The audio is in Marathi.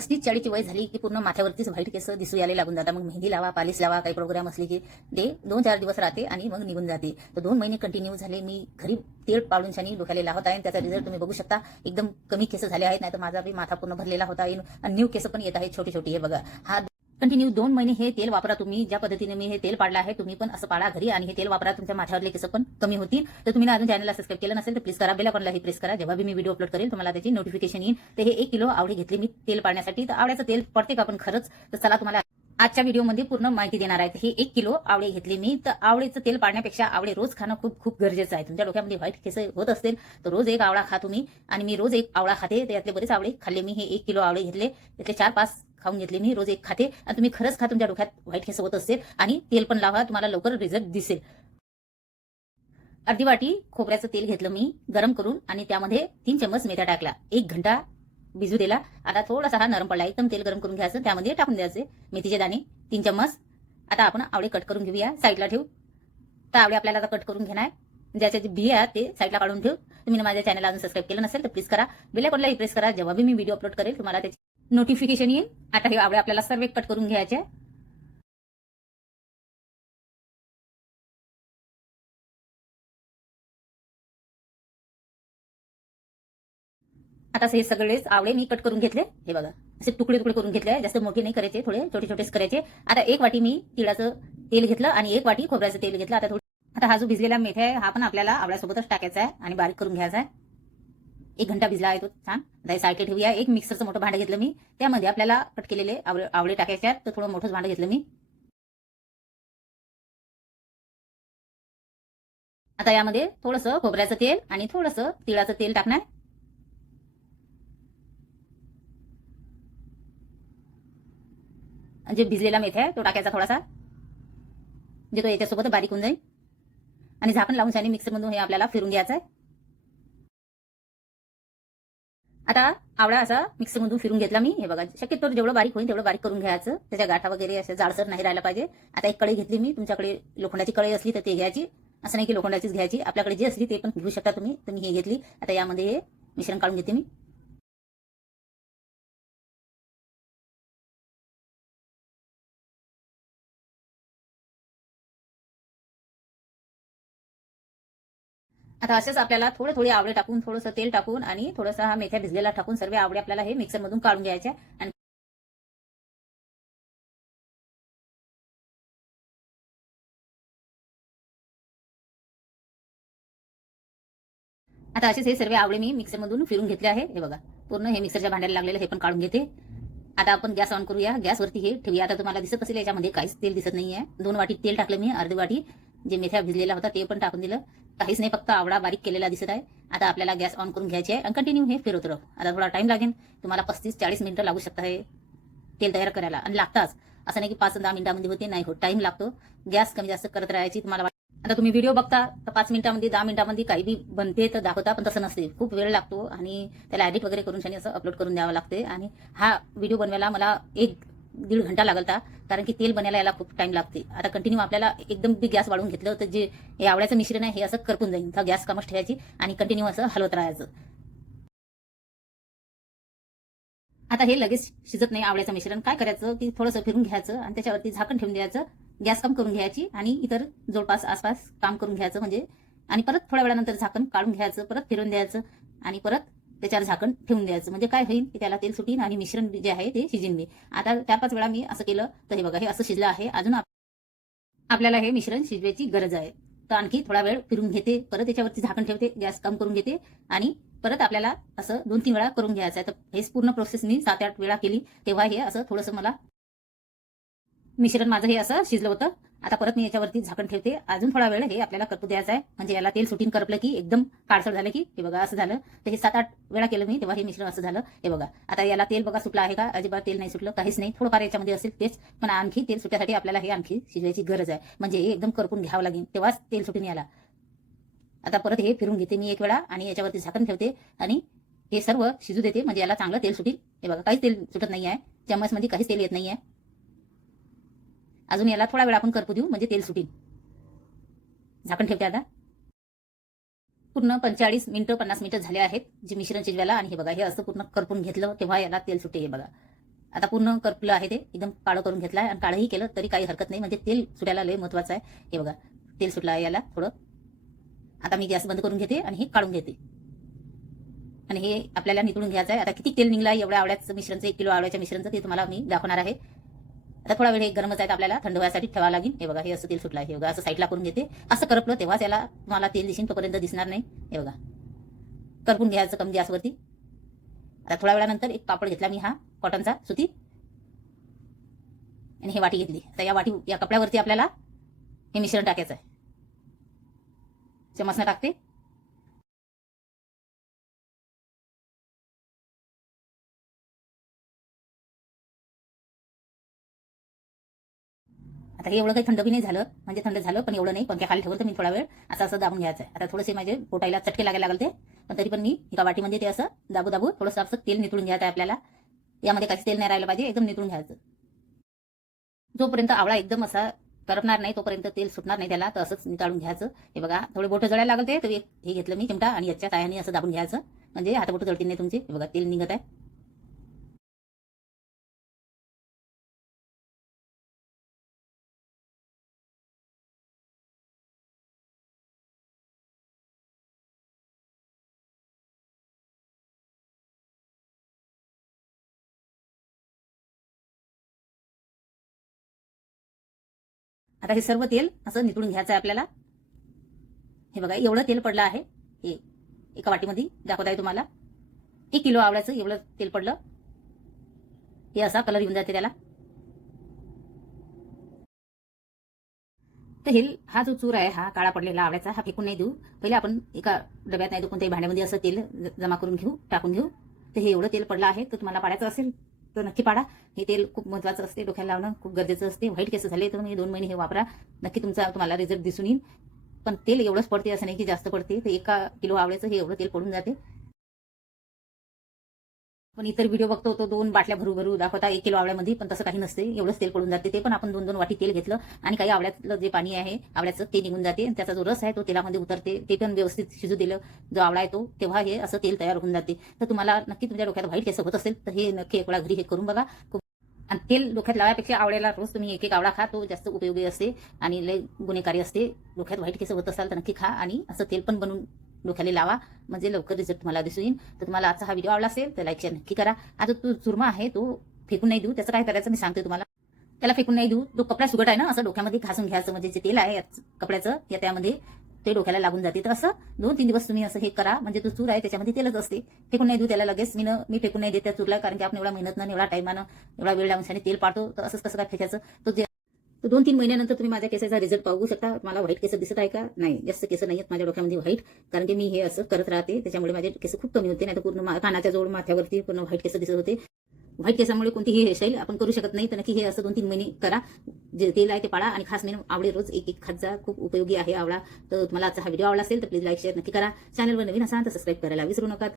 35-40ची वय झाली की पूर्ण माथ्यावरतीच व्हाईट केस दिसू यायला लागून जातात. मग मेहंदी लावा, पालिश लावा, काही प्रोग्राम असले की ते 2-4 दिवस राहते आणि मग निघून जाते. तर 2 महिने कंटिन्यू झाले मी घरी तेल पाडून छानी डोक्याला लावत आहे. त्याचा रिझल्ट तुम्ही बघू शकता. एकदम कमी केस झाले आहेत, नाही तर माझा बी माथा पूर्ण भरलेला होता आणि न्यू केस पण येत आहेत छोटी छोटी. हे बघा, हा कंटिन्यू 2 महिने हे तेल वापरा तुम्ही. ज्या पद्धतीने मी हे तेल पाडलं आहे तुम्ही पण असं पाडा घरी आणि हे तेल वापरा. तुमच्या माथ्यावरले केस पण कमी होतील. तर तुम्ही अजून चॅनलला सबस्क्राईब केलं नसेल तर प्लीज करा, बेल आयकॉनलाही प्रेस करा. जेव्हा मी व्हिडिओ अपलोड करेल तुम्हाला त्याची नोटिफिकेशन येईल. तर हे 1 किलो आवळे घेतले मी तेल पाडण्यासाठी. तर आवळ्याचं तेल पडते का पण खरंच? तर चला तुम्हाला आजच्या व्हिडिओमध्ये पूर्ण माहिती देणार आहे. हे 1 किलो आवळे घेतले मी. तर आवळेचं तेल पाडण्यापेक्षा आवळे रोज खाणं खूप खूप गरजेचं आहे. तुमच्या डोक्यामध्ये व्हाईट केस होत असतील तर रोज एक आवळा खा तुम्ही. आणि मी रोज एक आवळा खाते. त्यातले बरेच आवळे खाल्ले मी. हे 1 किलो आवळे घेतले, त्यातले 4-5 खाऊन घेतले मी. रोज एक खाते आणि तुम्ही खरंच खा. तुमच्या डोक्यात व्हाईट केस होत असेल आणि तेल पण लावा, तुम्हाला लवकर रिझल्ट दिसेल. अर्धी वाटी खोबऱ्याचं तेल घेतलं मी गरम करून आणि त्यामध्ये 3 चम्मच मेथ्या टाकला. 1 घंटा भिजू दिला. आता थोडासा हा नरम पडला. एकदम तेल गरम करून घ्यायचं, त्यामध्ये टाकून द्यायचे मेथीचे दाणे 3 चम्मच. आता आपण आवळे कट करून घेऊया, साईडला ठेवू. तर आवळे आपल्याला आता कट करून घेणार. ज्याचे बिया आहेत ते साईडला काढून ठेवू. तुम्ही माझ्या चॅनलला अजून सबस्क्राईब केलं नसेल तर प्लीज करा, बेल आयकॉनलाही प्रेस करा. जेव्हा मी व्हिडिओ अपलोड करेल तुम्हाला त्याची नोटिफिकेशन येईल. आता हे आवळे आपल्याला सर्व कट करून घ्यायचे. आता हे सगळेच आवळे मी कट करून घेतले. हे बघा, असे तुकडे तुकडे करून घेतले. जास्त मोठे नाही करायचे, थोडे छोटे छोटेच करायचे. आता 1 वाटी मी तिळाचं तेल घेतलं आणि 1 वाटी खोबऱ्याचं तेल घेतलं. आता हा जो भिजलेला मेथ्या आहे हा पण आपल्याला आवळ्यासोबतच टाकायचा आहे आणि बारीक करून घ्यायचा आहे. 1 घंटा भिजला आहे तो छान. आता साईडला ठेवूया. एक मिक्सरचं मोठं भांडं घेतलं मी, त्यामध्ये आपल्याला कट केलेले आवळे टाकायचे आहेत. तर थोडं मोठंच भांडं घेतलं मी. आता यामध्ये थोडंसं खोबऱ्याचं तेल आणि थोडंसं तिळाचं तेल टाकणार. जे भिजलेला मेथ्या आहे तो टाकायचा थोडासा, म्हणजे तो याच्यासोबत बारीक होऊन जाईल. आणि झाकण लावून छान मिक्सरमधून हे आपल्याला फिरून घ्यायचं आहे. आता आवळा असा मिक्सरमधून फिरून घेतला मी. हे बघा, शक्यतो जेवढं बारीक होईल तेवढं बारीक करून घ्यायचं. त्याच्या गाठा वगैरे अशा जाडसर नाही राहायला पाहिजे. आता एक कढई घेतली मी. तुमच्याकडे लोखंडाची कढई असली तर ते घ्यायची, असं नाही की लोखंडाचीच घ्यायची. आपल्याकडे जी असली ते पण घेऊ शकता तुम्ही. तर मी हे घेतली. आता यामध्ये हे मिश्रण काढून घेते मी. आता असेच आपल्याला थोडे थोडे आवळे टाकून, थोडंसं तेल टाकून आणि थोडासा हा मेथ्या भिजलेला टाकून सर्व आवळे आपल्याला हे मिक्सरमधून काढून घ्यायचे. आणि आता असेच हे सर्व आवळे मी मिक्सरमधून फिरून घेतले आहे. हे बघा, पूर्ण हे मिक्सरच्या भांड्याला लागलेलं हे पण काढून घेते. आता आपण गॅस ऑन करूया. गॅसवरती हे ठेवूया. आता तुम्हाला दिसत असेल याच्यामध्ये काहीच तेल दिसत नाहीये. 2 वाटी तेल टाकलं मी, अर्धी वाटी जे मेथ्या भिजलेला होता ते पण टाकून दिलं. काहीच नाही, फक्त आवळा बारीक केलेला दिसत आहे. आता आपल्याला गॅस ऑन करून घ्यायचे आहे आणि कंटिन्यू हे फिरवत राहू. आता थोडा टाइम लागेल तुम्हाला, 35-40 मिनिटं लागू शकता हे तेल तयार करायला. आणि लागताच, असं नाही की 5-10 मिनिटांमध्ये होते, नाही होत, टाइम लागतो. गॅस कमी जास्त करत राहायची. तुम्हाला आता तुम्ही व्हिडिओ बघता तर 5 मिनिटांमध्ये 10 मिनिटांमध्ये काही बी बनते तर दाखवता, पण तसं नसते. खूप वेळ लागतो आणि त्याला एडिट वगैरे करून छान असं अपलोड करून द्यावं लागते. आणि हा व्हिडिओ बनवायला मला 1-1.5 घंटा लागलता, कारण की तेल बनायला याला खूप टाइम लागते. आता कंटिन्यू आपल्याला एकदम बी गॅस वाढवून घेतलं तर जे हे आवळ्याचं मिश्रण आहे हे असं करपून जाईल. तर गॅस कमच ठेवायची आणि कंटिन्यू असं हलवत राहायचं. आता हे लगेच शिजत नाही आवळ्याचं मिश्रण. काय करायचं की थोडंसं फिरून घ्यायचं आणि त्याच्यावरती झाकण ठेवून द्यायचं. गॅस कम करून घ्यायची आणि इतर जवळपास आसपास काम करून घ्यायचं म्हणजे. आणि परत थोड्या वेळानंतर झाकण काढून घ्यायचं, परत फिरून द्यायचं आणि परत त्याच्यावर झाकण ठेवून द्यायचं. म्हणजे काय होईल की त्याला तेल सुटीन आणि मिश्रण जे आहे ते शिजेल मी. आता 4-5 वेळा मी असं केलं तर हे बघा, हे असं शिजलं आहे. अजून आपल्याला हे मिश्रण शिजवायची गरज आहे. तर आणखी थोडा वेळ फिरून घेते, परत याच्यावरती झाकण ठेवते, गॅस कम करून घेते आणि परत आपल्याला असं 2-3 वेळा करून घ्यायचं आहे. तर हेच पूर्ण प्रोसेस मी 7-8 वेळा केली, तेव्हा हे असं थोडंसं मला मिश्रण माझं हे असं शिजलं होतं. आता परत मी याच्यावरती झाकण ठेवते. अजून थोडा वेळ हे आपल्याला करपू द्यायचं आहे. म्हणजे याला तेल सुटीन करपलं की एकदम काळसर झालं की हे बघा असं झालं. तर हे 7-8 वेळा केलं मी, तेव्हा हे मिश्रण असं झालं. हे बघा, आता याला तेल बघा सुटलं आहे का? अजिबात तेल नाही सुटलं, काहीच नाही. थोडंफार याच्यामध्ये असेल तेच, पण आणखी तेल सुटण्यासाठी आपल्याला हे आणखी शिजवायची गरज आहे. म्हणजे हे एकदम करपून घ्यावं लागेल, तेव्हाच तेल सुटून याला. आता परत हे फिरून घेते मी 1 वेळा आणि याच्यावरती झाकण ठेवते आणि हे सर्व शिजू देते. म्हणजे याला चांगलं तेल सुटेल. हे बघा, काहीच तेल सुटत नाही आहे. चम्मचमध्ये काहीच तेल येत नाही आहे. अजून याला थोडा वेळ आपण करपू देऊ, म्हणजे तेल सुटील. झाकण ठेवते आता. पूर्ण 45 मिनिटं 50 मिनिटं झाले आहेत जे मिश्रण शिजवायला. आणि हे बघा, हे असं पूर्ण करपून घेतलं तेव्हा याला तेल सुटे. हे बघा, आता पूर्ण करपलं आहे, ते एकदम काळं करून घेतलं आहे. आणि काळंही केलं तरी काही हरकत नाही, म्हणजे तेल सुटायला लय महत्वाचं आहे. हे बघा तेल सुटलं आहे याला थोडं. आता मी गॅस बंद करून घेते आणि हे काढून घेते. आणि हे आपल्याला नितळून घ्यायचं आहे. आता किती तेल निघलं आहे एवढ्या आवळ्याचं मिश्रणचं, 1 किलो आवळ्याच्या मिश्रणचं, ते तुम्हाला मी दाखवणार आहे. आता थोडा वेळ हे गरमच आहे, आपल्याला थंड व्हायसाठी ठेवावं लागेल. हे बघा हे असं तेल सुटलं आहे. हे बघा असं साईडला करून घेते. असं करपलं तेव्हाच याला तुम्हाला तेल दिसेल, तोपर्यंत दिसणार नाही. हे बघा करपून घ्यायचं कमी गॅसवरती. आता थोड्या वेळानंतर एक पापड घेतला मी, हा कॉटनचा सुती, आणि हे वाटी घेतली. आता या कपड्यावरती आपल्याला हे मिश्रण टाकायचं आहे. चमचनं टाकते. आता हे एवढं काही थंड बी नाही झालं, म्हणजे थंड झालं पण एवढं नाही. पंख्याखाली ठेवलं तर मी थोडा वेळ असं दाबून घ्यायचं आहे. आता थोडेसे माझे पोटायला चटके लागायला लागले, पण तरी पण मी एका वाटीमध्ये ते असं दाबू थोडंसं असं तेल नितळून घ्यायचं आहे आपल्याला. यामध्ये काहीच तेल नाही राहिलं पाहिजे, एकदम नितळून घ्यायचं. जोपर्यंत आवळा एकदम असा करपणार नाही तोपर्यंत तेल सुटणार नाही त्याला, तर असंच निताळून घ्यायचं. हे बघा थोडे बोटं जळायला लागले, तर हे घेतलं मी चिमटा आणि याच्या साहाय्याने असं दाबून घ्यायचं, म्हणजे हातबोटं जळतील नाही तुमचे. हे बघा तेल निघत आहे. आता हे सर्व तेल असं नितळून घ्यायचं आहे आपल्याला. हे बघा एवढं तेल पडलं आहे, हे एका वाटीमध्ये दाखवत आहे तुम्हाला. 1 किलो आवळ्याचं एवढं तेल पडलं. हे असा कलर येऊन जाते त्याला. तर हे हा जो चूर आहे, हा काळा पडलेला आवळ्याचा, हा फेकून नाही देऊ. पहिले आपण एका डब्यात नाही तर कोणत्याही भांड्यामध्ये असं तेल जमा करून घेऊ, टाकून घेऊ. तर हे एवढं तेल पडलं आहे, तर तुम्हाला पाडायचं असेल तर नक्की पाडा. हे तेल खूप महत्वाचं असते, डोक्याला लावणं खूप गरजेचं असते. व्हाईट केस झाले तर मी 2 महिने हे वापरा, नक्की तुम्हाला रिझल्ट दिसून येईल. पण तेल एवढंच पडते असं नाही की जास्त पडते. तर 1 किलो आवळ्याचं हे एवढं तेल पडून जाते. पण इतर व्हिडिओ बघतो तो 2 बाटल्या भरू दाखवता 1 किलो आवळ्यामध्ये, पण तसं काही नसते. एवढंच तेल पडून जाते. ते पण आपण 2-2 वाटी तेल घेतलं आणि काही आवळ्यातलं जे पाणी आहे आवळ्याचं ते निघून जाते, आणि त्याचा जो रस आहे तो तेलामध्ये उतरते. ते पण व्यवस्थित शिजू दिलं जो आवळा आहे तो, तेव्हा हे असं तेल तयार होऊन जाते. तर तुम्हाला नक्की तुमच्या डोक्यात व्हाईट केस होत असेल तर हे नक्की एक वेळा घरी हे करून बघा. आणि तेल डोक्यात लावायपेक्षा आवळ्याला रोज तुम्ही 1-1 आवळा खा, तो जास्त उपयोगी असते आणि लय गुणकारी असते. डोक्यात व्हाईट केस होत असाल तर नक्की खा, आणि असं तेल पण बनवून डोक्याला लावा, म्हणजे लवकर रिझल्ट तुम्हाला दिसून येईल. तर तुम्हाला आजचा हा व्हिडिओ आवडला असेल तर लाईक शेअर नक्की करा. आता तो चुरमा आहे तो फेकून नाही देऊ. त्याचं काय करायचं मी सांगते तुम्हाला. त्याला फेकून नाही देऊ. तो कपडा सुगट आहे ना, असं डोक्यामध्ये घासून घ्यायचं, म्हणजे जे तेल आहे कपड्याचं या त्यामध्ये ते डोक्याला लागून जाते. तर असं 2-3 दिवस तुम्ही असं हे करा, म्हणजे तो चूर आहे त्याच्यामध्ये तेलच असते. फेकून नाही देऊ त्याला लगेच. मी फेकून नाही देत त्या चूरला, कारण की आपण एवढा मेहनतनं एवढा टाइमानं एवढा वेळ लावून तेल पाडतो, तर असंच कसं काय फेकायचं. तो 2-3 महिन्यानंतर तुम्ही माझ्या केसाचा रिझल्ट पाहू शकता. मला व्हाईट केस दिसत आहे का? नाही, जास्त केस नाही आहेत माझ्या डोक्यामध्ये व्हाईट, कारण की मी हे असं करत राहते. त्याच्यामुळे माझे केस खूप कमी होते, नाही तर पूर्ण कानाच्या जवळ माथ्यावरती पूर्ण व्हाईट केस दिसत होते. व्हाईट केसामुळे कोणतीही हेअरस्टाईल आपण करू शकत नाही. तर नक्की हे असं 2-3 महिने करा. जे तेल आहे ते पाडा, आणि खास मेनू आवळे रोज 1-1 खात जा. खूप उपयोगी आहे आवळा. तर तुम्हाला आजचा हा व्हिडिओ आवडला असेल तर प्लीज लाईक शेअर नक्की करा. चॅनलवर नवीन असाल तर सबस्क्राईब करायला विसरू नका.